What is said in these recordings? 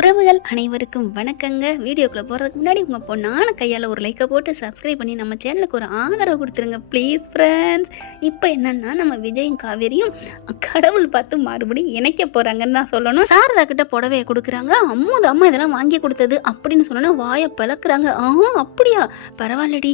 உறவுகள் அனைவருக்கும் வணக்கங்க. வீடியோக்குள்ளே போகிறதுக்கு முன்னாடி உங்கள் பொண்ணான கையால் ஒரு லைக்கை போட்டு சப்ஸ்கிரைப் பண்ணி நம்ம சேனலுக்கு ஒரு ஆதரவு கொடுத்துருங்க ப்ளீஸ் ஃப்ரெண்ட்ஸ். இப்போ என்னென்னா நம்ம விஜயும் காவேரியும் கடவுள் பார்த்து மறுபடியும் இணைக்க போகிறாங்கன்னு தான் சொல்லணும். சாரதா கிட்ட புடவையை கொடுக்குறாங்க. அம்மா இதெல்லாம் வாங்கி கொடுத்தது அப்படின்னு சொன்னோன்னா வாயை பழக்கிறாங்க. அப்படியா, பரவாயில்லடி,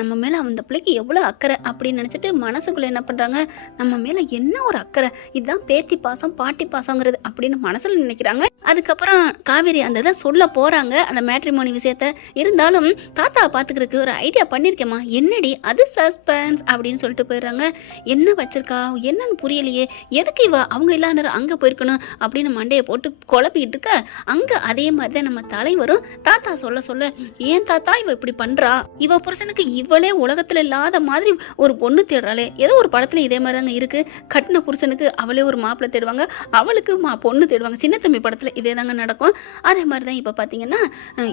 நம்ம மேலே அந்த பிள்ளைக்கு எவ்வளோ அக்கறை அப்படின்னு நினச்சிட்டு மனசுக்குள்ளே என்ன பண்ணுறாங்க, நம்ம மேலே என்ன ஒரு அக்கறை, இதுதான் பேத்தி பாசம் பாட்டி பாசங்கிறது அப்படின்னு மனசில் நினைக்கிறாங்க. அதுக்கப்புறம் காவேரி அந்த இதை சொல்ல போகிறாங்க, அந்த மேட்ரிமோனி விஷயத்த. இருந்தாலும் தாத்தாவை பார்த்துக்கிறதுக்கு ஒரு ஐடியா பண்ணியிருக்கேம்மா, என்னடி அது சஸ்பென்ஸ் அப்படின்னு சொல்லிட்டு போயிடுறாங்க. என்ன வச்சிருக்கா என்னன்னு புரியலையே, எதுக்கு இவ அவங்க இல்லாத அங்கே போயிருக்கணும் அப்படின்னு மண்டையை போட்டு குழப்பிக்கிட்டு இருக்க. அங்கே அதே மாதிரி தான் நம்ம தலைவரும் தாத்தா சொல்ல ஏன் தாத்தா இவ இப்படி பண்ணுறா, இவ புருஷனுக்கு இவளே உலகத்தில் இல்லாத மாதிரி ஒரு பொண்ணு தேடுறாளே. ஏதோ ஒரு படத்தில் இதே மாதிரி தாங்க இருக்குது, கட்டின புருஷனுக்கு அவளே ஒரு மாப்பிள்ளை தேடுவாங்க, அவளுக்கு பொண்ணு தேடுவாங்க. சின்ன தம்பி படத்தில் இதே தாங்க நடக்கும். அதே மாதிரி தான் இப்போ பார்த்தீங்கன்னா,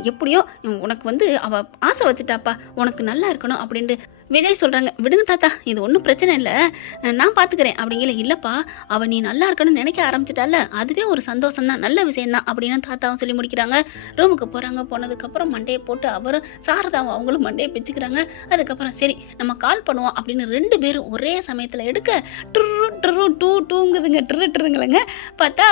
எப்படியோ உனக்கு அவள் ஆசை வச்சுட்டாப்பா, உனக்கு நல்லா இருக்கணும் அப்படின்ட்டு விஜய் சொல்கிறாங்க. விடுங்க தாத்தா, இது ஒன்றும் பிரச்சனை இல்லை, நான் பார்த்துக்கிறேன் அப்படிங்கிற. இல்லைப்பா, அவள் நீ நல்லா இருக்கணும்னு நினைக்க ஆரம்பிச்சிட்டால, அதுவே ஒரு சந்தோஷம் தான், நல்ல விஷயம்தான் அப்படின்னு தாத்தாவும் சொல்லி முடிக்கிறாங்க. ரூமுக்கு போகிறாங்க. போனதுக்கப்புறம் மண்டையை போட்டு அவரும் சாரதாவும் அவங்களும் மண்டையை பிச்சுக்கிறாங்க. அதுக்கப்புறம் சரி நம்ம கால் பண்ணுவோம் அப்படின்னு ரெண்டு பேரும் ஒரே சமயத்தில் எடுக்க டூங்குதுங்க, ட்ருங்களங்க. பார்த்தா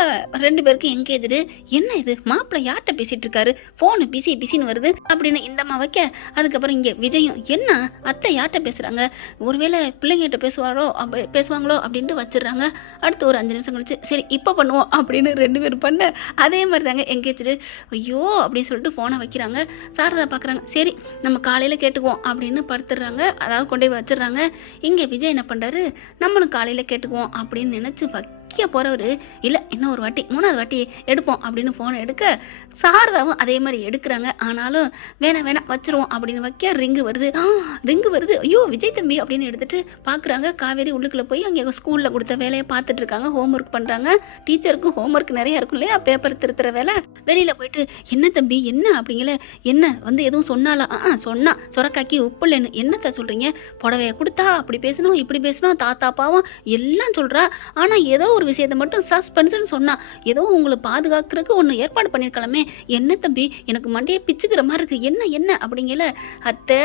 ரெண்டு பேருக்கும் எங்கேஜ்டு. என்ன இது, மாப்பிள்ளை யார்கிட்ட பேசிகிட்டு இருக்காரு, ஃபோனு பிசின்னு வருது அப்படின்னு இந்தம்மா வைக்க. அதுக்கப்புறம் இங்கே விஜயும் என்ன அத்தை யார்கிட்ட பேசுகிறாங்க, ஒருவேளை பிள்ளைங்கிட்ட பேசுவாங்களோ அப்படின்ட்டு வச்சிடுறாங்க. அடுத்து ஒரு 5 நிமிஷம் கழிச்சு சரி இப்போ பண்ணுவோம் அப்படின்னு ரெண்டு பேரும் பண்ண அதே மாதிரி தாங்க எங்கேஜ்டு. ஐயோ அப்படின்னு சொல்லிட்டு ஃபோனை வைக்கிறாங்க. சாரதா பார்க்குறாங்க. சரி நம்ம காலையில் கேட்டுக்குவோம் அப்படின்னு படுத்துடுறாங்க, அதாவது கொண்டு போய் வச்சிடுறாங்க. இங்கே விஜய் என்ன பண்ணுறாரு, நம்மளும் காலையில் கேட்டுக்குவோம் அப்படின்னு நினச்சி போகிறவர் இல்லை இன்னும் ஒரு வாட்டி 3வது வாட்டி எடுப்போம் அப்படின்னு ஃபோனை எடுக்க சாரதாவும் அதே மாதிரி எடுக்கிறாங்க. ஆனாலும் வேணாம் வச்சிருவோம் அப்படின்னு வைக்க ரிங்கு வருது. ஐயோ விஜய் தம்பி அப்படின்னு எடுத்துகிட்டு பார்க்குறாங்க. காவேரி உள்ளுக்குள்ளே போய் அங்கே ஸ்கூலில் கொடுத்த வேலையை பார்த்துட்டு இருக்காங்க, ஹோம்ஒர்க் பண்ணுறாங்க. டீச்சருக்கும் ஹோம்ஒர்க் நிறையா இருக்கும் இல்லையா, பேப்பர் திருத்துற வேலை. வெளியில் போயிட்டு என்ன தம்பி என்ன அப்படிங்கல, என்ன எதுவும் சொன்னா சொரக்காக்கி உப்பு இல்லைன்னு என்னத்த சொல்கிறீங்க, புடவையை கொடுத்தா அப்படி பேசணும் இப்படி பேசணும் தாத்தா பாவம் எல்லாம் சொல்கிறா. ஆனால் ஏதோ ஒரு விஷயத்தை மட்டும் சஸ்பென்ஸ்னு சொன்னா, ஏதோ உங்களை பாதுகாக்கிறதுக்கு ஒன்று ஏற்பாடு பண்ணியிருக்கலாமே. என்ன தம்பி எனக்கு மண்டையை பிச்சுக்கிற மாதிரி இருக்கு, என்ன அப்படிங்கல. அத்தை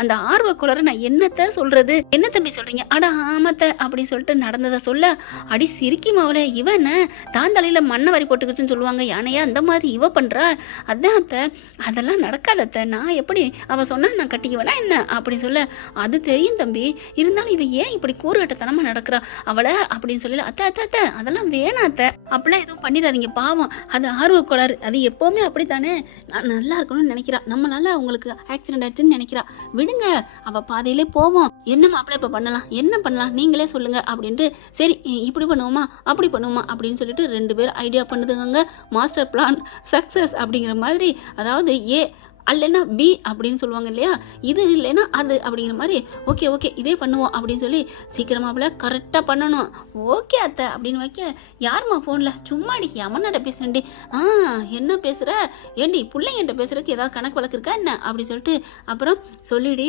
அந்த ஆர்வ குளர நான் என்னத்த சொல்றது, என்ன தம்பி சொல்றீங்க, அட ஆமத்த அப்படின்னு சொல்லிட்டு நடந்ததை சொல்ல அடி சிரிக்கி மாவளே, இவன் தான் தலையில மண்ணை வரி போட்டுக்கிச்சுன்னு சொல்லுவாங்க யானையா, அந்த மாதிரி இவ பண்றா. அதான் அத்தை அதெல்லாம் நடக்காத அத்தை, நான் எப்படி அவ சொன்னா நான் கட்டிக்குவேனா என்ன அப்படின்னு சொல்ல. அது தெரியும் தம்பி, இருந்தாலும் இவ ஏன் இப்படி கூறுகட்டத்தனமா நடக்கிறா அவளை அப்படின்னு சொல்லல. அத்தை அதெல்லாம் வேணாத்த, அப்படிலாம் எதுவும் பண்ணிடாதீங்க, பாவம் அது ஆர்வ கோளாறு, அது எப்போவுமே அப்படித்தானே, நான் நல்லா இருக்கணும்னு நினைக்கிறா, நம்மளால அவங்களுக்கு ஆக்சிடென்ட் ஆயிடுச்சுன்னு நினைக்கிறா, விடுங்க அவள் பாதையிலே போவோம், என்ன மாப்பிள்ள இப்போ பண்ணலாம், என்ன பண்ணலாம் நீங்களே சொல்லுங்க அப்படின்ட்டு. சரி இப்படி பண்ணுவோமா அப்படி பண்ணுவோமா அப்படின்னு சொல்லிட்டு ரெண்டு பேரும் ஐடியா பண்ணுதுங்க. மாஸ்டர் பிளான் சக்ஸஸ் அப்படிங்கிற மாதிரி, அதாவது அல்லைன்னா பி அப்படின்னு சொல்லுவாங்க இல்லையா, இது இல்லைன்னா அது அப்படிங்கிற மாதிரி. ஓகே இதே பண்ணுவோம் அப்படின்னு சொல்லி சீக்கிரமாவில் கரெக்டாக பண்ணணும். ஓகே அத்தை அப்படின்னு வைக்க, யாருமா ஃபோனில் சும்மாடி அம்மனாட்ட பேசுகிறேன்டி. என்ன பேசுகிற ஏண்டி, பிள்ளைங்கிட்ட பேசுகிறதுக்கு ஏதாவது கணக்கு வழக்கு இருக்கா என்ன அப்படி சொல்லிட்டு. அப்புறம் சொல்லிடி,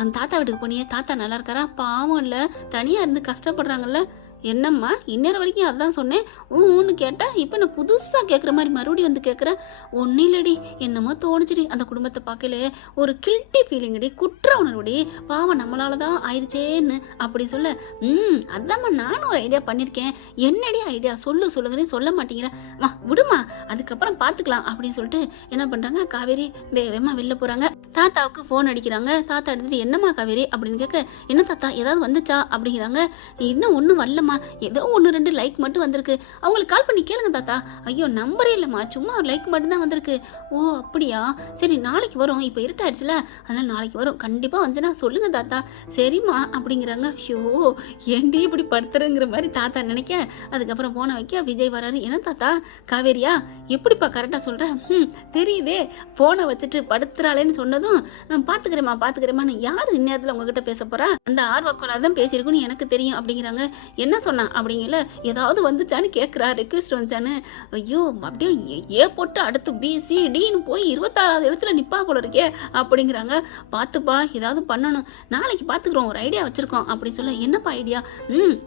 அந்த தாத்தா வீட்டுக்கு போனியே, தாத்தா நல்லா இருக்காரா, பாவம் இல்லை தனியாக இருந்து கஷ்டப்படுறாங்கல்ல. என்னம்மா இந்நேரம் வரைக்கும் அதான் சொன்னேன் ஊன்னு கேட்டேன், இப்போ நான் புதுசாக கேட்குற மாதிரி மறுபடியும் வந்து கேட்குறேன். ஒன்றும் இல்லடி, என்னமோ தோணுச்சுடி, அந்த குடும்பத்தை பார்க்கல ஒரு கில்ட்டி ஃபீலிங்கடி, குற்ற உணர்வுடி, பாவம் நம்மளால தான் ஆயிடுச்சேன்னு அப்படி சொல்ல. அதாம்மா நானும் ஒரு ஐடியா பண்ணியிருக்கேன், என்னடி ஐடியா சொல்லுங்கன்னு சொல்ல மாட்டேங்கிறேன், விடுமா அதுக்கப்புறம் பார்த்துக்கலாம் அப்படின்னு சொல்லிட்டு என்ன பண்ணுறாங்க, காவேரி வேகமா வெளில போகிறாங்க. தாத்தாவுக்கு ஃபோன் அடிக்கிறாங்க. தாத்தா எடுத்துட்டு என்னம்மா காவேரி அப்படின்னு கேட்க, என்ன தாத்தா ஏதாவது வந்துச்சா அப்படிங்கிறாங்க. இன்னும் ஒன்றும் வரலம்மா, ஏதோ 1-2 லைக் மட்டும் வந்திருக்கு, அவங்களுக்கு கால் பண்ணி கேளுங்க தாத்தா. ஐயோ நம்பரே இல்லைம்மா, சும்மா ஒரு லைக் மட்டும்தான் வந்திருக்கு. ஓ அப்படியா, சரி நாளைக்கு வரும், இப்போ இருட்டாயிடுச்சுல அதனால் நாளைக்கு வரும், கண்டிப்பாக வந்துச்சுன்னா சொல்லுங்க தாத்தா. சரிம்மா அப்படிங்கிறாங்க. ஷோ ஏண்டி இப்படி படுத்துறங்கிற மாதிரி தாத்தா நினைக்க. அதுக்கப்புறம் போன வைக்க விஜய் வராரு. என்ன தாத்தா காவேரியா எப்படிப்பா கரெக்டாக சொல்கிறேன், தெரியுதே போனை வச்சுட்டு படுத்துறாளேன்னு சொன்னதும் நான் பார்த்துக்கிறேம்மா யார் இந்நேரத்தில் உங்ககிட்ட பேச போகிறா, அந்த ஆர்வக்கோளாறு தான் பேசியிருக்குன்னு எனக்கு தெரியும் அப்படிங்கிறாங்க. என்ன என்ன சொன்னான் அப்படிங்கல, ஏதாவது வந்துச்சான்னு கேட்குறா, ரெக்வெஸ்ட் வந்துச்சான்னு. ஐயோ அப்படியே ஏ போட்டு அடுத்து BCDன்னு போய் 26வது இடத்துல நிப்பா போல இருக்கே அப்படிங்கிறாங்க. பார்த்துப்பா ஏதாவது பண்ணணும், நாளைக்கு பார்த்துக்குறோம், ஒரு ஐடியா வச்சுருக்கோம் அப்படின்னு சொல்ல. என்னப்பா ஐடியா?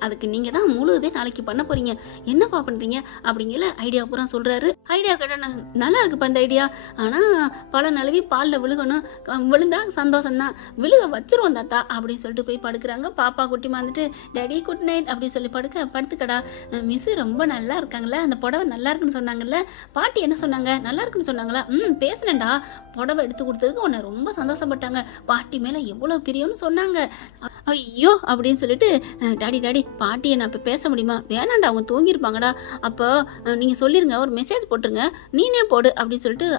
அதுக்கு நீங்கள் தான் முழு இதே நாளைக்கு பண்ண போகிறீங்க, என்னப்பா பண்ணுறீங்க அப்படிங்கிற ஐடியா பூரா சொல்கிறாரு. ஐடியா கேட்டால் நல்லா இருக்குப்பா இந்த ஐடியா, ஆனால் பல நழுவி பாலில் விழுகணும், விழுந்தா சந்தோஷம்தான், விழுக வச்சிருவோம் தாத்தா அப்படின்னு சொல்லிட்டு போய் படுக்கிறாங்க. பாப்பா குட்டி வந்துட்டு டேடி குட் நைட் அப்படின்னு சொல்லி படுத்துக்கடா. மிஸ் ரொம்ப நல்லா இருக்காங்களே, அந்த புடவை நல்லா இருக்குன்னு சொன்னாங்கல்ல, பாட்டி என்ன சொன்னாங்க, நல்லா இருக்குன்னு சொன்னாங்களா? பேசுனேன்டா, புடவை எடுத்து கொடுத்ததுக்கு உன்னை ரொம்ப சந்தோஷப்பட்டாங்க, பாட்டி மேலே எவ்வளோ பிரியம்னு சொன்னாங்க. ஐயோ அப்படின்னு சொல்லிட்டு, டாடி பாட்டியை நான் இப்போ பேச முடியுமா? வேணாண்டா, அவங்க தூங்கியிருப்பாங்கடா, அப்போ நீங்கள் சொல்லிடுங்க, ஒரு மெசேஜ் போட்டுருங்க, நீனே போடு அப்படின்னு சொல்லிட்டு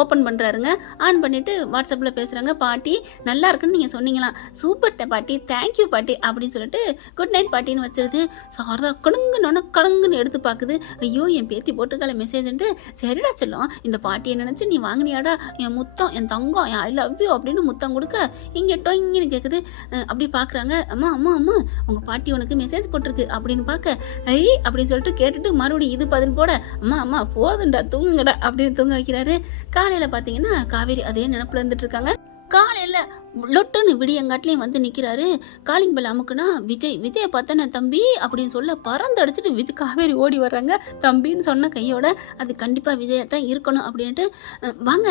ஓப்பன் பண்ணுறாருங்க. ஆன் பண்ணிவிட்டு வாட்ஸ்அப்பில் பேசுகிறாங்க. பாட்டி நல்லா இருக்குன்னு நீங்கள் சொன்னீங்களா? சூப்பர் பாட்டி, தேங்க்யூ பாட்டி அப்படின்னு சொல்லிட்டு குட் நைட் பாட்டின்னு வச்சிருது. சாரதா கடுங்குன்னு எடுத்து பார்க்குது. ஐயோ என் பேத்தி போட்டிருக்கால மெசேஜ்ன்ட்டு, சரிடா செல்லம், இந்த பாட்டியை நினச்சி நீ வாங்கினியாடா, என் முத்தம், என் தங்கம், என் ஐ லவ் யூ அப்படின்னு முத்தம் கொடுக்க இங்கே டொங்கின்னு கேட்குது. அப்படி பார்க்குறாங்க. அம்மா உங்கள் பாட்டி உனக்கு மெசேஜ் போட்டிருக்கு அப்படின்னு பார்க்க, ஐ அப்படின்னு சொல்லிட்டு கேட்டுட்டு மறுபடியும் இது பதில் போட, அம்மா போதுண்டா தூங்குங்கடா அப்படின்னு தூங்க வைக்கிறாரு. காலையில் பார்த்தீங்கன்னா காவேரி அதே நினப்பில் இருந்துட்டு இருக்காங்க. காலையில் லொட்டுன்னு விடியங்காட்டிலையும் வந்து நிற்கிறாரு. காலிங் பெல் அமுக்குனா விஜயை பார்த்தேன்னு தம்பி அப்படின்னு சொல்ல பறந்து அடிச்சுட்டு காவேரி ஓடி வர்றாங்க. தம்பின்னு சொன்ன கையோட அது கண்டிப்பாக விஜயத்தான் இருக்கணும் அப்படின்ட்டு, வாங்க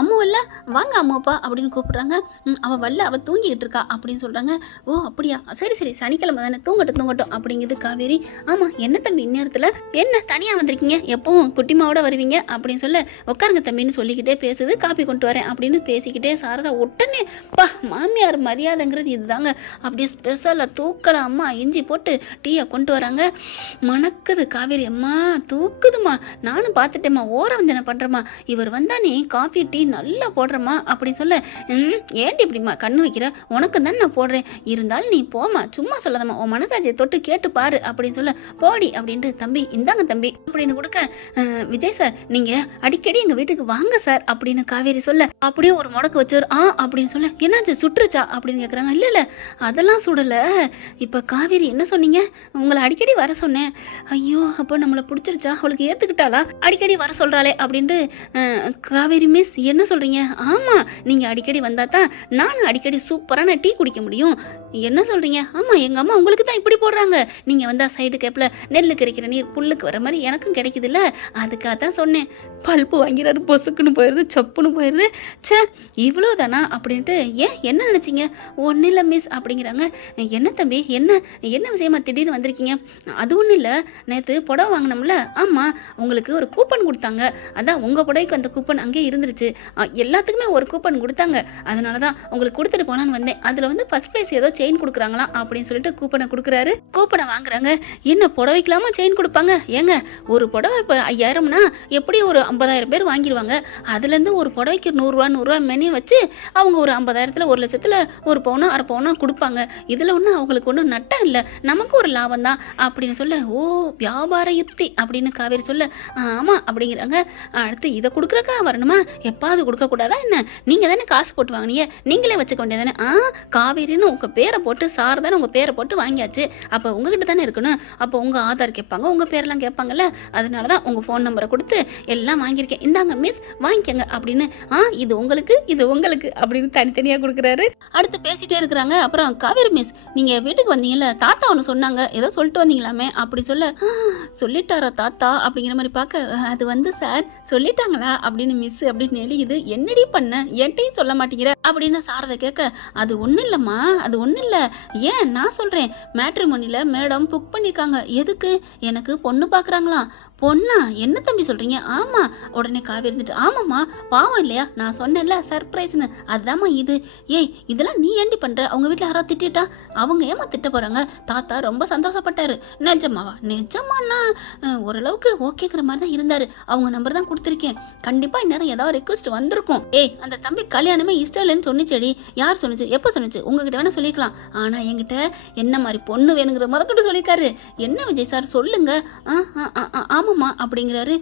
அம்மா இல்லை, வாங்க அம்மாப்பா அப்படின்னு கூப்பிட்றாங்க. அவள் வரல, அவள் தூங்கிக்கிட்டு இருக்கா அப்படின்னு சொல்கிறாங்க. ஓ அப்படியா, சரி சனிக்கிழமை தானே, தூங்கட்டும் அப்படிங்குது காவேரி. ஆமாம் என்ன தம்பி இந்நேரத்தில் என்ன தனியாக வந்திருக்கீங்க, எப்பவும் குட்டிமாவோட வருவீங்க அப்படின்னு சொல்ல, உட்காருங்க தம்பின்னு சொல்லிக்கிட்டே பேசுது. காப்பி கொண்டு வரேன் அப்படின்னு பேசிக்கிட்டே சாரதா ஒட்டனே மாமியார் மரியாதைங்கிறது இதுதாங்க, அப்படியே ஸ்பெஷலாக தூக்கலாம் அம்மா இஞ்சி போட்டு டீயை கொண்டு வராங்க. மணக்குது காவேரி. அம்மா தூக்குதுமா, நானும் பார்த்துட்டேம்மா, ஓரவஞ்சனை பண்ணுறம்மா, இவர் வந்தா நீ காஃபி டீ நல்லா போடுறம்மா அப்படின்னு சொல்ல, ஏன்டி இப்படிம்மா கண்ணு வைக்கிற, உனக்கு தான் நான் போடுறேன், இருந்தாலும் நீ போமா, சும்மா சொல்லாதம்மா, உன் மனசாட்சியை தொட்டு கேட்டு பாரு அப்படின்னு சொல்ல, போடி அப்படின்ட்டு, தம்பி இந்தாங்க தம்பி அப்படின்னு கொடுக்க, விஜய் சார் நீங்கள் அடிக்கடி எங்கள் வீட்டுக்கு வாங்க சார் அப்படின்னு காவேரி சொல்ல, அப்படியே ஒரு முடக்கு வச்சவர் அப்படின்னு சொல்ல, என்னாச்சு சுற்றுச்சா அப்படின்னு கேட்குறாங்க. இல்லை அதெல்லாம் சுடலை, இப்போ காவேரி என்ன சொன்னீங்க, உங்களை அடிக்கடி வர சொன்னேன், ஐயோ அப்போ நம்மளை பிடிச்சிருச்சா, அவளுக்கு ஏற்றுக்கிட்டாளா, அடிக்கடி வர சொல்கிறாளே அப்படின்ட்டு, காவேரி மிஸ் என்ன சொல்கிறீங்க, ஆமாம் நீங்கள் அடிக்கடி வந்தால் தான் நானும் அடிக்கடி சூப்பரான டீ குடிக்க முடியும், என்ன சொல்கிறீங்க, ஆமாம் எங்கள் அம்மா உங்களுக்கு தான் இப்படி போடுறாங்க, நீங்கள் வந்தால் சைடு கேப்பில் நெல் கரைக்கிற நீர் புல்லுக்கு வர மாதிரி எனக்கும் கிடைக்குதுல்ல, அதுக்காக தான் சொன்னேன். பல்ப்பு வாங்கிறாரு, பொசுக்குன்னு போயிடுது, சப்புன்னு போயிடுது, சே இவ்வளோ தானா அப்படின்ட்டு, என்ன நினச்சிங்க, ஒன்றும் இல்லை மிஸ் அப்படிங்கிறாங்க. என்ன தம்பி என்ன விஷயமா திடீர்னு வந்திருக்கீங்க? அது ஒன்றும் இல்லை, நேற்று புடவை வாங்கினோம்ல, ஆமாம் உங்களுக்கு ஒரு கூப்பன் கொடுத்தாங்க, அதான் உங்கள் புடவைக்கு அந்த கூப்பன் அங்கேயே இருந்துருச்சு, எல்லாத்துக்குமே ஒரு கூப்பன் கொடுத்தாங்க, அதனால தான் உங்களுக்கு கொடுத்துட்டு போனான்னு வந்தேன், அதில் வந்து ஃபஸ்ட் ப்ரைஸ் ஏதோ செயின் கொடுக்குறாங்களாம் அப்படின்னு சொல்லிட்டு கூப்பனை கொடுக்குறாரு. கூப்பனை வாங்குறாங்க. என்ன புடவைக்கலாமா செயின் கொடுப்பாங்க? ஏங்க ஒரு புடவை இப்போ 5000னா எப்படி ஒரு 50,000 பேர் வாங்கிடுவாங்க, அதுலேருந்து ஒரு புடவைக்கு 100 மெனி வச்சு அவங்க ஒரு 50,000த்தில் 1,00,000த்தில் ஒரு பவுனோ அரை பவுனோ கொடுப்பாங்க, இதில் ஒன்றும் அவங்களுக்கு ஒன்றும் நட்டம் இல்லை, நமக்கு ஒரு லாபம் தான் அப்படின்னு சொல்ல, ஓ வியாபார யுக்தி அப்படின்னு காவேரி சொல்ல, ஆமாம் அப்படிங்கிறாங்க. அடுத்து இதை கொடுக்குறக்கா வரணுமா, எப்பாவது கொடுக்கக்கூடாதா என்ன, நீங்கள் தானே காசு போட்டு வாங்கினீங்க, நீங்களே வச்சுக்க வேண்டியதானே, காவேரின்னு உங்கள் பேரை போட்டு சாரதானே உங்கள் பேரை போட்டு வாங்கியாச்சு, அப்போ உங்ககிட்ட தானே இருக்கணும், அப்போ உங்கள் ஆதார் கேட்பாங்க, உங்கள் பேரெல்லாம் கேட்பாங்கல்ல, அதனால தான் உங்கள் ஃபோன் நம்பரை கொடுத்து எல்லாம் வாங்கியிருக்கேன், இந்தாங்க மிஸ் வாங்கிக்கங்க அப்படின்னு, இது உங்களுக்கு அப்படின்னு தனித்தனியாக கொடுக்குறாரு. அடுத்து பேசிட்டே இருக்கிறாங்க. அப்புறம் காவேரி மிஸ் நீங்கள் வீட்டுக்கு வந்தீங்கல்ல, தாத்தா ஒன்று சொன்னாங்க, ஏதோ சொல்லிட்டு வந்தீங்களாமே அப்படி சொல்ல, சொல்லிட்டாரா தாத்தா அப்படிங்கிற மாதிரி பார்க்க, அது வந்து சார் சொல்லிட்டாங்களா அப்படின்னு மிஸ் அப்படின்னு நெளியுது. என்னடி பண்ண, என்கிட்டையும் சொல்ல மாட்டேங்கிற அப்படின்னு சாரதை கேட்க, அது ஒன்றும் இல்லைம்மா, அது ஒன்றும் இல்லை, ஏன் நான் சொல்கிறேன், மேட்ரிமோனியில் மேடம் புக் பண்ணியிருக்காங்க, எதுக்கு, எனக்கு பொண்ணு பார்க்குறாங்களாம். பொண்ணா, என்ன தம்பி சொல்கிறீங்க? ஆமாம். உடனே காவேரி இருந்துட்டு, ஆமாம்மா பாவம் இல்லையா, நான் சொன்னேன்ல சர்ப்ரைஸ்னு, அதுதாம்மா இது. ஏய் இதெல்லாம் நீ ஏண்டி பண்ணுற, அவங்க வீட்டில் யாராவது திட்டா, அவங்க ஏமா திட்ட போகிறாங்க, தாத்தா ரொம்ப சந்தோஷப்பட்டாரு. நிஜமாவா? நிஜமானா ஓரளவுக்கு ஓகேங்கிற மாதிரி தான் இருந்தார், அவங்க நம்பர் தான் கொடுத்துருக்கேன், கண்டிப்பாக இந்நேரம் ஏதாவது ரெக்வஸ்ட் வந்திருக்கும். அந்த தம்பி கல்யாணமே இஷ்டம் இல்லைன்னு சொன்னிச்சேடி, யார் சொன்னிச்சு, எப்போ சொன்னிச்சு, உங்ககிட்ட வேணால் சொல்லிக்கலாம், ஆனால் என்கிட்ட என்ன மாதிரி பொண்ணு வேணுங்கிற முதற்கொண்டு சொல்லியிருக்காரு. என்ன விஜய் சார் சொல்லுங்க. ஆமாம் ஆமாம்மா அப்படிங்கிறாரு.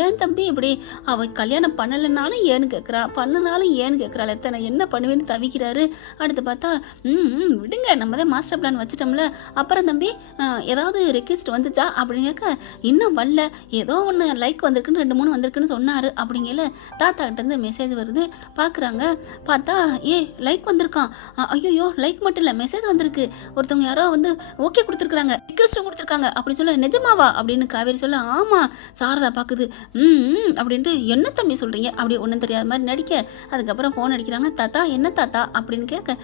ஏன் தம்பி இப்படி அவள் கல்யாணம் பண்ணலைனாலும் ஏன்னு கேட்குறா, பண்ணினாலும் ஏன்னு கேட்குறாள், எத்தனை என்ன பண்ணுவேன்னு தவிக்கிறாரு. அடுத்து பார்த்தா விடுங்க, நம்ம தான் மாஸ்டர் பிளான் வச்சுட்டோம்ல, அப்புறம் தம்பி ஏதாவது ரெக்வெஸ்ட் வந்துச்சா அப்படின்னு கேட்க, இன்னும் வரல, ஏதோ ஒன்று லைக் வந்திருக்குன்னு 2-3 வந்திருக்குன்னு சொன்னார் அப்படிங்கல தாத்தா கிட்டேருந்து மெசேஜ் வருது. பார்க்குறாங்க, பார்த்தா லைக் வந்திருக்கான். ஐயோ லைக் மட்டும் இல்லை, மெசேஜ் வந்திருக்கு, ஒருத்தவங்க யாரோ வந்து ஓகே கொடுத்துருக்காங்க, ரிக்வெஸ்ட்டும் கொடுத்துருக்காங்க அப்படின்னு சொல்ல, நிஜமாவா அப்படின்னு காவேரி சொல்ல, ஆமாம் சாரதா பார்க்குது. அப்படின்ட்டு என்ன தம்பி சொல்கிறீங்க அப்படி ஒன்றும் தெரியாத மாதிரி நடிக்க, அதுக்கப்புறம் ஃபோன் அடிக்கிறாங்க. தாத்தா என்ன தாத்தா அப்படின்னு கேட்க,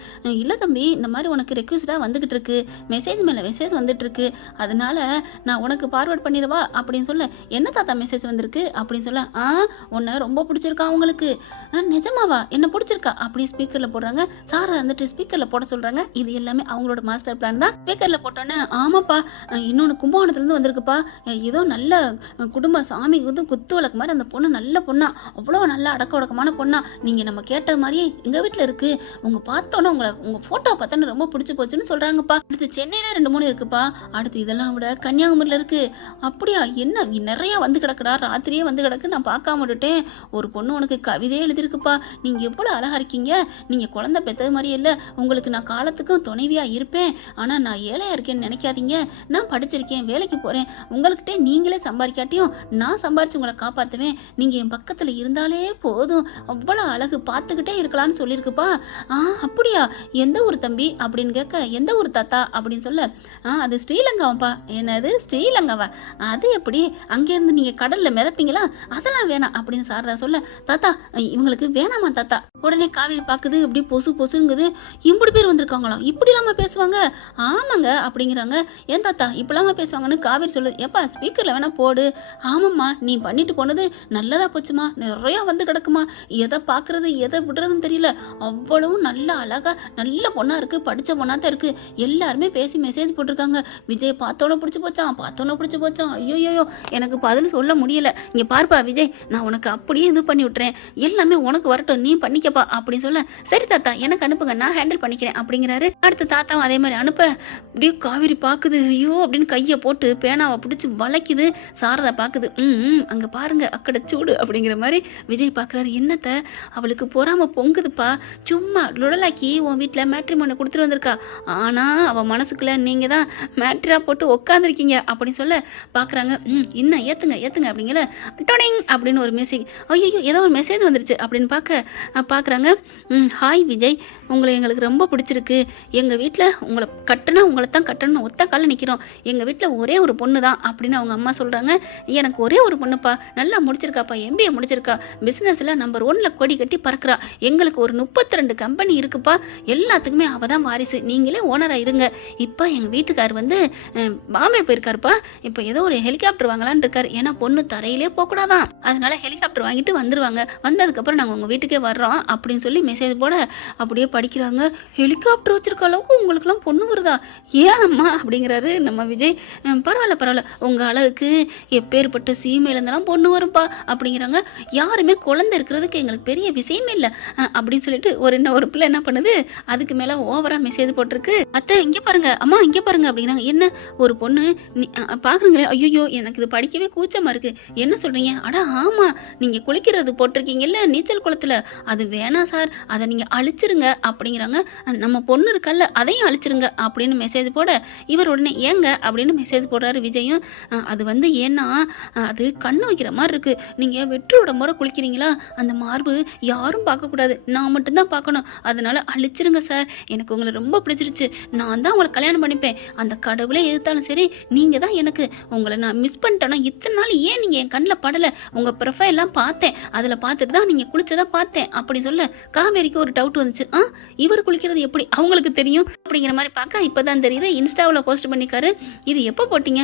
இல்லை தம்பி இந்த மாதிரி உனக்கு ரெக்வெஸ்ட்டாக வந்துக்கிட்டு இருக்கு, மெசேஜ் மேலே மெசேஜ் வந்துட்டுருக்கு, அதனால நான் உனக்கு ஃபார்வர்ட் பண்ணிடுவா அப்படின்னு சொல்ல, என்ன தாத்தா மெசேஜ் வந்திருக்கு அப்படின்னு சொல்ல, உன்னை ரொம்ப பிடிச்சிருக்கா அவங்களுக்கு. நிஜமாவா என்ன பிடிச்சிருக்கா அப்படி ஸ்பீக்கரில் போடுறாங்க. சாரதா வந்துட்டு ஸ்பீக்கரில் போட சொல்கிறாங்க. இது எல்லாமே அவங்களோட மாஸ்டர் பிளான் தான். ஸ்பீக்கரில் போட்டோன்னே, ஆமாப்பா இன்னொன்று கும்பகோணத்துலேருந்து வந்திருக்குப்பா, ஏதோ நல்ல குடும்ப சாமி வந்து குத்து விளக்கு மாதிரி அந்த பொண்ணு நல்ல பொண்ணா, அவ்வளோ நல்ல அடக்க உடக்கமான பொண்ணா, நீங்கள் நம்ம கேட்டது மாதிரியே எங்கள் வீட்டில் இருக்குது, உங்கள் பார்த்தோன்னே உங்கள் ஃபோட்டோ பார்த்தோன்னு ரொம்ப பிடிச்சி போச்சுன்னு சொல்கிறாங்கப்பா. அடுத்து சென்னையில் 2-3 இருக்குப்பா, அடுத்து இதெல்லாம் விட கன்னியாகுமரியில் இருக்குது. அப்படியா, என்ன நிறையா வந்து கிடக்குடா, ராத்திரியே வந்து கிடக்கு, நான் பார்க்காம விட்டுட்டேன். ஒரு பொண்ணு உனக்கு கவிதையே எழுதியிருக்குப்பா, நீங்கள் எவ்வளோ அழகாக இருக்கீங்க, நீங்கள் குழந்தை பெற்றது மாதிரி இல்லை, உங்களுக்கு நான் காலத்துக்கும் துணைவியாக இருப்பேன், ஆனால் நான் ஏழையாக இருக்கேன்னு நினைக்காதீங்க, நான் படிச்சிருக்கேன், வேலைக்கு போகிறேன், உங்கள்கிட்ட நீங்களே சம்பாதிக்காட்டியும் நான் சம்பாரித்து உங்களை காப்பாற்றுவேன், நீங்கள் என் பக்கத்தில் இருந்தாலே போதும், அவ்வளோ அழகு, பார்த்துக்கிட்டே இருக்கலான்னு சொல்லியிருக்குப்பா. அப்படியா, எந்த ஊர் தம்பி அப்படின்னு கேட்க, எந்த ஊர் தாத்தா அப்படின்னு சொல்ல, அது ஸ்ரீலங்காவாப்பா. என்னது ஸ்ரீலங்காவா, அது எப்படி, அங்கேருந்து நீங்கள் கடலில் மிதப்பீங்களா, அதெல்லாம் வேணாம் அப்படின்னு சாரதா சொல்ல, தாத்தா இவங்களுக்கு வேணாமா தாத்தா. உடனே காவேரி பார்க்குது, இப்படி பொசு பொசுங்குது, இப்படி பேர் வந்திருக்காங்களாம், இப்படி இல்லாமல் பேசுவாங்க, ஆமாங்க அப்படிங்கிறாங்க. ஏன் தாத்தா இப்படிலாமா பேசுவாங்கன்னு காவேரி சொல்லுது. எப்பா ஸ்பீக்கரில் வேணா போடு. ஆமாம்மா நீ பண்ணிட்டு போனது நல்லதாக போச்சுமா, நிறையா வந்து கிடக்குமா, எதை பார்க்குறது எதை விடுறதுன்னு தெரியல, அவ்வளவும் நல்ல அழகாக நல்ல பொண்ணாக இருக்குது, படித்த பொண்ணாக தான் இருக்குது, எல்லாருமே பேசி மெசேஜ் போட்டிருக்காங்க, விஜய் பார்த்தோன்னே பிடிச்சி போச்சான். ஐயோயோ எனக்கு பதில் சொல்ல முடியல, இங்கே பார்ப்பா விஜய், நான் உனக்கு அப்படியே இது பண்ணி விட்டுறேன், எல்லாமே உனக்கு வரட்டும், நீ பண்ணிக்கப்பா அப்படின்னு சொல்ல, சரி தாத்தா எனக்கு அனுப்புங்க, நான் ஹேண்டில் பண்ணிக்கிறேன் அப்படிங்கிறாரு. அடுத்த தாத்தாவும் அதே மாதிரி அனுப்ப, அப்படியே காவேரி பார்க்குது, ஐயோ அப்படின்னு கையை போட்டு பேனாவை பிடிச்சி வளைக்குது. சாரதா பார்க்குது, அங்கே பாருங்க அக்கடை சூடு அப்படிங்கிற மாதிரி. விஜய் பார்க்குறாரு, என்னத்தை அவளுக்கு பொறாம பொங்குதுப்பா, சும்மா லுடலாக்கி உன் வீட்டில் மேட்ரிமோனை கொடுத்துட்டு வந்திருக்கா, ஆனால் அவள் மனசுக்குள்ளே நீங்கள் தான் மேட்ரியாக போட்டு உட்காந்துருக்கீங்க அப்படின்னு சொல்ல பார்க்குறாங்க. இன்னும் ஏற்றுங்க அப்படிங்கல, டொடிங் அப்படின்னு ஒரு மெசேஜ், ஐயோ ஏதோ ஒரு மெசேஜ் வந்துருச்சு அப்படின்னு பார்க்குறாங்க. ஹாய் விஜய், உங்களை எங்களுக்கு ரொம்ப பிடிச்சிருக்கு, எங்கள் வீட்டில் உங்களை தான் கட்டணும், ஒத்த காலில் நிற்கிறோம், எங்கள் வீட்டில் ஒரே ஒரு பொண்ணு தான் அப்படின்னு அவங்க அம்மா சொல்கிறாங்க. எனக்கு ஒரே ஒரு பொண்ணுப்பா, நல்லா முடிச்சிருக்காப்பா, MBA முடிச்சிருக்கா, பிஸ்னஸில் நம்பர் 1ல் கொடி கட்டி பறக்கிறா, எங்களுக்கு ஒரு 32 கம்பெனி இருக்குப்பா, எல்லாத்துக்குமே அவள் தான் வாரிசு, நீங்களே ஓனராக இருங்க. இப்போ எங்கள் வீட்டுக்கார் வந்து பாம்பே போயிருக்காருப்பா, இப்போ ஏதோ ஒரு ஹெலிகாப்டர் வாங்கலான்னு இருக்காரு, ஏன்னா பொண்ணு தரையிலே போகக்கூடாதான், அதனால ஹெலிகாப்டர் வாங்கிட்டு வந்துருவாங்க, வந்ததுக்கப்புறம் நாங்கள் உங்கள் வீட்டுக்கே வர்றோம் அப்படின்னு சொல்லி மெசேஜ் போட அப்படியே படிக்கிறாங்க. ஹெலிகாப்டர் வச்சிருக்க அளவுக்கு உங்களுக்குலாம் பொண்ணு வருதா, ஏன் அம்மா அப்படிங்கிறாரு நம்ம விஜய். பரவாயில்ல உங்கள் அழகுக்கு எப்பேற்பட்ட சீமையிலேருந்தெல்லாம் பொண்ணு வரும்பா அப்படிங்கிறாங்க. யாருமே குழந்தை இருக்கிறதுக்கு எங்களுக்கு பெரிய விஷயமே இல்லை அப்படின்னு சொல்லிட்டு ஒரு பிள்ளை என்ன பண்ணுது, அதுக்கு மேலே ஓவராக மெசேஜ் போட்டிருக்கு. அத்தை இங்கே பாருங்க, அம்மா இங்கே பாருங்க அப்படிங்கிறாங்க. என்ன ஒரு பொண்ணு பார்க்குறீங்களே, ஐயோ எனக்கு இது படிக்கவே கூச்சமாக இருக்குது, என்ன சொல்கிறீங்க, அடா ஆமாம் நீங்கள் குளிக்கிறது போட்டிருக்கீங்கல்ல நீச்சல் குளத்தில், அது வேணாம் சார், அதை நீங்கள் அழிச்சிருங்க அப்படிங்கிறாங்க. நம்ம பொண்ணு இருக்கல்ல அதையும் அழிச்சிருங்க அப்படின்னு மெசேஜ் போட, இவர் உடனே ஏங்க அப்படின்னு மெசேஜ் போடுறாரு விஜயும். அது வந்து ஏன்னா அது கண்ணு வைக்கிற மாதிரி இருக்குது, நீங்கள் வெற்றோட முறை குளிக்கிறீங்களா, அந்த மார்பு யாரும் பார்க்கக்கூடாது, நான் மட்டும்தான் பார்க்கணும், அதனால அழிச்சிருங்க சார், எனக்கு உங்களை ரொம்ப பிடிச்சிருச்சு, நான் தான் உங்களை கல்யாணம் பண்ணிப்பேன், அந்த கடவுளே எதிர்த்தாலும் சரி, நீங்கள் தான் எனக்கு, உங்களை நான் மிஸ் பண்ணிட்டேன்னா இத்தனை நாள் ஏன் நீங்கள் என் கண்ணில் படலை, உங்கள் ப்ரொஃபைல்லாம் பார்த்தேன், அதில் பார்த்துட்டு தான் நீங்கள் குளிச்சதா பார்த்தேன் அப்படி சொல்ல, காவேரிக்கு ஒரு டவுட் வந்துச்சு, இவர் குளிக்கிறது எப்படி அவங்களுக்கு தெரியும் அப்படிங்கிற மாதிரி பார்க்க, இப்போதான் தெரியுது இன்ஸ்டாவில் போஸ்ட் பண்ணிக்காரு. இது எப்போ போட்டிங்க,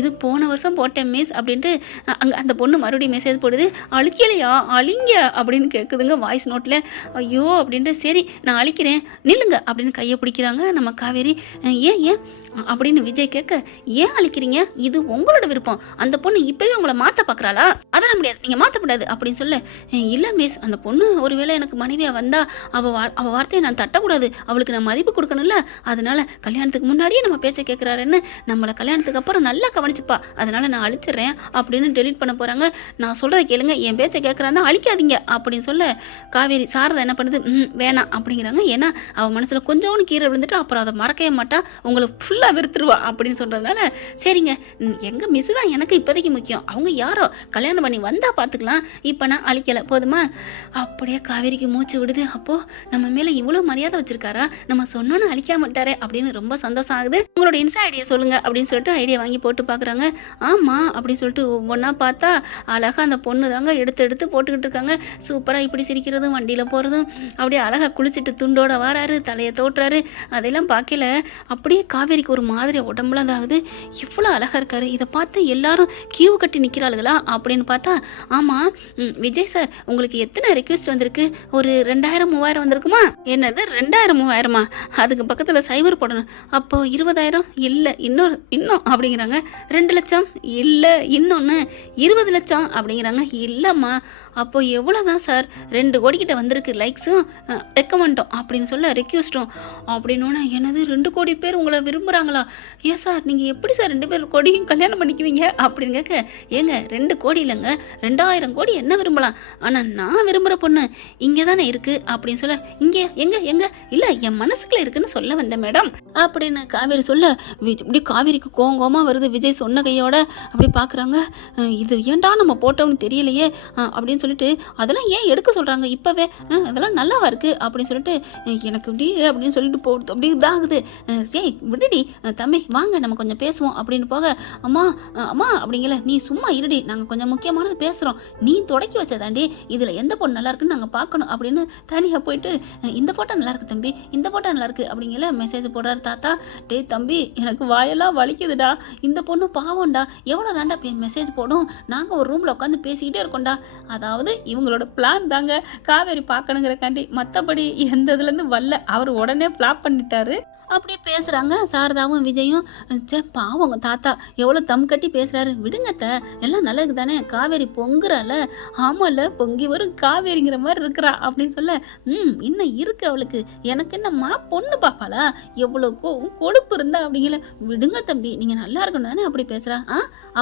இது போன வருஷம் போட்டேன் மிஸ் அப்படின்ட்டு அங்கே அந்த பொண்ணு மறுபடியும் மெசேஜ் போடுது, அழிக்கலையா அழிங்க அப்படின்னு கேட்குதுங்க வாய்ஸ் நோட்டில். ஐயோ அப்படின்ட்டு சரி நான் அழிக்கிறேன் நில்லுங்க அப்படின்னு கையை பிடிக்கிறாங்க நம்ம காவேரி. ஏன் அப்படின்னு விஜய் கேட்க, ஏன் அழிக்கிறீங்க, இது உங்களோட விருப்பம், அந்த பொண்ணு இப்போவே உங்களை மாற்ற பார்க்குறாளா, அதெல்லாம் முடியாது, நீங்கள் மாற்றக்கூடாது அப்படின்னு சொல்ல, இல்லை மிஸ் அந்த பொண்ணு ஒருவேளை எனக்கு மனைவியாக வந்தால் அவள் வார்த்தையை நான் தட்டக்கூடாது, அவளுக்கு நான் மதிப்பு கொடுக்கணும்ல, அதனால கல்யாணத்துக்கு முன்னாடியே நம்ம பேச்சை கேட்குறாருன்னு நம்மளை கல்யாணத்துக்கு அப்புறம் நல்லா கவனிச்சுப்பா, அதனால நான் அழிச்சிடுறேன் அப்படின்னு டெலீட் பண்ண போகிறாங்க. நான் சொல்கிறத கேளுங்க, என் பேச்சை கேட்குறாங்க, அழிக்காதீங்க அப்படின்னு சொல்ல காவேரி சாரதா என்ன பண்ணுது, வேணாம் அப்படிங்கிறாங்க. ஏன்னா அவள் மனசில் கொஞ்சோன்னு கீரை விழுந்துட்டு அப்புறம் அதை மறக்கவே மாட்டா, உங்களுக்கு ஃபுல்லாக வெறுத்துருவா அப்படின்னு சொல்கிறதுனால சரிங்க எங்கள் மிஸ் தான் எனக்கு இப்போதைக்கு முக்கியம், அவங்க யாரோ கல்யாணம் பண்ணி வந்தால் பார்த்துக்கலாம், இப்போ நான் அழிக்கலை போதுமா. அப்படியே காவேரிக்கு மூச்சு விடுது. அப்போது நம்ம மேலே இவ்வளோ மரியாதை வச்சுருக்காரா, நம்ம சொன்னோன்னு அழிக்காம மாட்டாரே அப்படின்னு ரொம்ப சந்தோஷம் ஆகுது. உங்களோட இன்ஸ்டா ஐடியா சொல்லுங்கள் அப்படின்னு சொல்லிட்டு ஐடியா வாங்கி போட்டு பார்க்குறாங்க. ஆமாம் அப்படின்னு சொல்லிட்டு ஒவ்வொன்றா பார்த்தா அழகாக அந்த பொண்ணு தாங்க எடுத்து எடுத்து போட்டுக்கிட்டு இருக்காங்க. சூப்பராக இப்படி சிரிக்கிறதும் வண்டியில் போகிறதும் அப்படியே அழகாக குளிச்சுட்டு துண்டோட வராரு, தலையை தோட்டுறாரு. அதெல்லாம் பார்க்கல அப்படியே காவேரிக்கு ஒரு மாதிரி உடம்புலாம் ஆகுது. இவ்வளோ அழகாக இருக்காரு, இதை பார்த்து எல்லாரும் கியூ கட்டி நிற்கிறாளுகளா அப்படின்னு பார்த்தா ஆமாம் விஜய் சார் உங்களுக்கு எத்தனை ரெக்வெஸ்ட் வந்திருக்கு, ஒரு 2000-3000 வந்திருக்குமா? என்னது 2000-3000மா? அதுக்கு பக்கத்தில் சைபர் போடணும். அப்போ 20,000 இல்லை இன்னும் அப்படிங்கிறாங்க. 2 லட்சம் இல்லை இன்னொன்று 20 லட்சம் அப்படிங்கிறாங்க. இல்லைம்மா அப்போ எவ்வளோதான் சார், 2 கோடிக்கிட்ட வந்திருக்கு லைக்ஸும் ரெக்கமெண்டும் அப்படின்னு சொல்ல ரெக்வெஸ்ட்டும் அப்படின்னோன்னா என்னது 2 கோடி பேர் உங்களை விரும்புகிறாங்களா? ஏன் சார் நீங்கள் எப்படி சார் 2 கோடியும் கல்யாணம் பண்ணிக்குவீங்க அப்படின்னு கேட்க, ஏங்க 2 கோடி இல்லைங்க 2000 கோடி என்ன விரும்பலாம், ஆனால் நான் விரும்புகிற பொண்ணு இங்கே தானே இருக்குது அப்படின்னு சொல்ல, இங்கே எங்கே இல்லை என் மனசுக்குள்ள இருக்குன்னு சொல்ல வந்தேன் மேடம் அப்படின்னு காவேரி சொல்ல இப்படி காவேரிக்கு கோவமாக வருது. விஜய் சொன்ன கையோட அப்படி பார்க்குறாங்க. இது ஏன்டா நம்ம போட்டோம்னு தெரியலையே அப்படின்னு சொல்லிட்டு அதெல்லாம் ஏன் எடுக்க சொல்கிறாங்க இப்போவே, அதெல்லாம் நல்லாவா இருக்குது அப்படின்னு சொல்லிட்டு எனக்கு இப்படி அப்படின்னு சொல்லிட்டு போடுது. அப்படி இதாகுது. சரி விடுடி தம்பி வாங்க நம்ம கொஞ்சம் பேசுவோம் அப்படின்னு போக, அம்மா அப்படிங்கல நீ சும்மா இருடி, நாங்கள் கொஞ்சம் முக்கியமானது பேசுகிறோம், நீ தொடக்கி வச்சதாண்டி, இதில் எந்த பொண்ணு நல்லா இருக்குன்னு நாங்கள் பார்க்கணும் அப்படின்னு தனியாக போயிட்டு இந்த ஃபோட்டோ நல்லா இருக்கு தம்பி, இந்த ஃபோட்டோ நல்லா இருக்கு அப்படிங்கல மெசேஜ் போடுறாரு தாத்தா. டே தம்பி எனக்கு வாயெல்லாம் வலிக்குதுடா, இந்த பொண்ணு பாவம்டா, எவ்வளோ தாண்டா மெசேஜ் போடும், நாங்கள் ஒரு ரூமில் உட்காந்து பேசிக்கிட்டே இருக்கோம்டா. அதாவது இவங்களோட பிளான் தாங்க காவேரி பார்க்கணுங்கிறக்காண்டி, மற்றபடி எந்த இதுலேருந்து வரல, அவர் உடனே பிளாப் பண்ணிட்டாரு. அப்படியே பேசுகிறாங்க சாரதாவும் விஜயும். சே பாவங்க தாத்தா எவ்வளோ தம் கட்டி பேசுகிறாரு, விடுங்கத்த எல்லாம் நல்லது தானே, காவேரி பொங்குறால, ஆமாம்ல பொங்கி வரும் காவேரிங்கிற மாதிரி இருக்கிறா அப்படின்னு சொல்ல, இன்னும் இருக்கு அவளுக்கு, எனக்கு என்னம்மா பொண்ணு பாப்பாளா, எவ்வளோ கொழுப்பு இருந்தா அப்படிங்கல, விடுங்க தம்பி நீங்கள் நல்லா இருக்கணும் தானே அப்படி பேசுகிறா,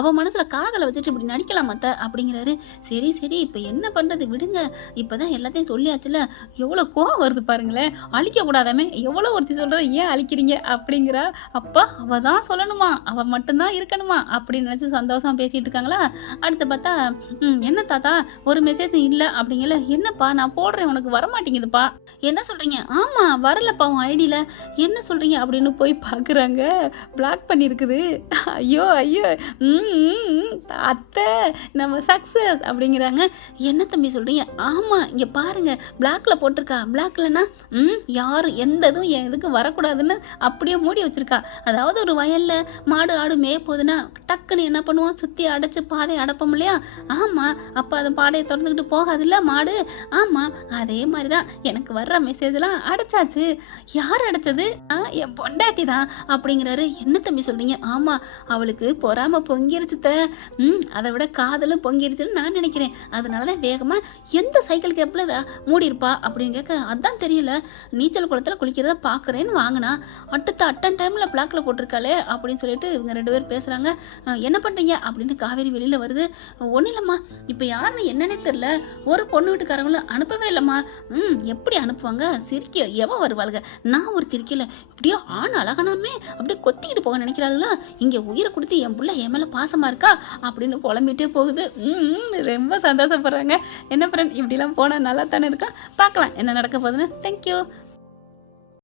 அவள் மனசில் காதலை வச்சுட்டு இப்படி நடிக்கலாமாத்த அப்படிங்கிறாரு. சரி இப்போ என்ன பண்ணுறது விடுங்க, இப்போ தான் எல்லாத்தையும் சொல்லியாச்சுல, எவ்வளோ கோவம் வருது பாருங்களேன், அழிக்கக்கூடாதாமே, எவ்வளோ ஒருத்தி சொல்கிறத ஏன் அழிக்கிறீங்க அப்படிங்கிறா. அப்பா அவ தான் சொல்லணுமா, அவ மட்டும்தான் இருக்கணுமா அப்படின்னு நினச்சி சந்தோஷம் பேசிட்டு இருக்காங்களா. அடுத்து பார்த்தா என்ன தாத்தா ஒரு மெசேஜ் இல்லை அப்படிங்கல, என்னப்பா நான் போடுறேன் உனக்கு வரமாட்டேங்குதுப்பா, என்ன சொல்கிறீங்க? ஆமாம் வரலப்பா உன் ஐடியில், என்ன சொல்கிறீங்க அப்படின்னு போய் பார்க்குறாங்க, பிளாக் பண்ணியிருக்குது. ஐயோ அத்தை நம்ம சக்ஸஸ் அப்படிங்கிறாங்க. என்ன தம்பி சொல்கிறீங்க? ஆமாம் இங்கே பாருங்கள் பிளாக்ல போட்டிருக்கா, பிளாக்லன்னா யாரும் எந்த இதுவும் என் இதுக்கு வரக்கூடாதுன்னு அப்படியே மூடி வச்சிருக்கா. அதாவது ஒரு வயலில் மாடு ஆடு மேய போகுதுன்னா டக்குன்னு என்ன பண்ணுவோம், சுற்றி அடைச்சி பாதையை அடைப்போம் இல்லையா? ஆமாம் அப்போ அதை பாடையை திறந்துக்கிட்டு போகாதுல்ல மாடு. ஆமாம் அதே மாதிரி தான் எனக்கு வர்ற மெசேஜ்லாம் அடைச்சாச்சு. யார் அடைச்சது? என் பொண்டாட்டி தான் அப்படிங்கிறாரு. என்ன தம்பி சொல்கிறீங்க? ஆமாம் அவளுக்கு பொறாமல் பொங்கிருச்சுத்த, அதை விட காதலும் பொங்கிருச்சுன்னு நான் நினைக்கிறேன், அதனால தான் வேகமாக எந்த சைக்கிள் கேப்பில் மூடி இருப்பா அப்படின்னு கேட்க, அதான் தெரியல நீச்சல் குளத்தில் குளிக்கிறத பார்க்குறேன்னு வாங்கினா அடுத்த அட்டன் டைமில் பிளாக்கில் போட்டிருக்காளே அப்படின்னு சொல்லிட்டு இவங்க 2 பேர் பேசுகிறாங்க. என்ன பண்ணுறீங்க அப்படின்னு காவேரி வெளியில் வருது. ஒன்றும் இல்லைம்மா இப்போ யாருன்னு என்னன்னே தெரில, ஒரு பொண்ணு வீட்டுக்காரங்களும் அனுப்பவே இல்லைம்மா. எப்படி அனுப்புவாங்க, சிரிக்க எவன் வருவாளுங்க, நான் ஒரு திரிக்கல, இப்படியோ ஆண் அழகனாமே அப்படியே கொத்திக்கிட்டு போக நினைக்கிறாங்களா, இங்கே உயிரை கொடுத்து என் பிள்ளை என் மேலே பாசமாக இருக்கா அப்படின்னு புலம்பிட்டே போகுது. ரொம்ப சந்தோஷப்படுறாங்க. என்ன ஃப்ரெண்ட் இப்படிலாம் போனால் நல்லா தானே இருக்கா, பார்க்கலாம் என்ன நடக்க போகுதுன்னு. தேங்க்யூ.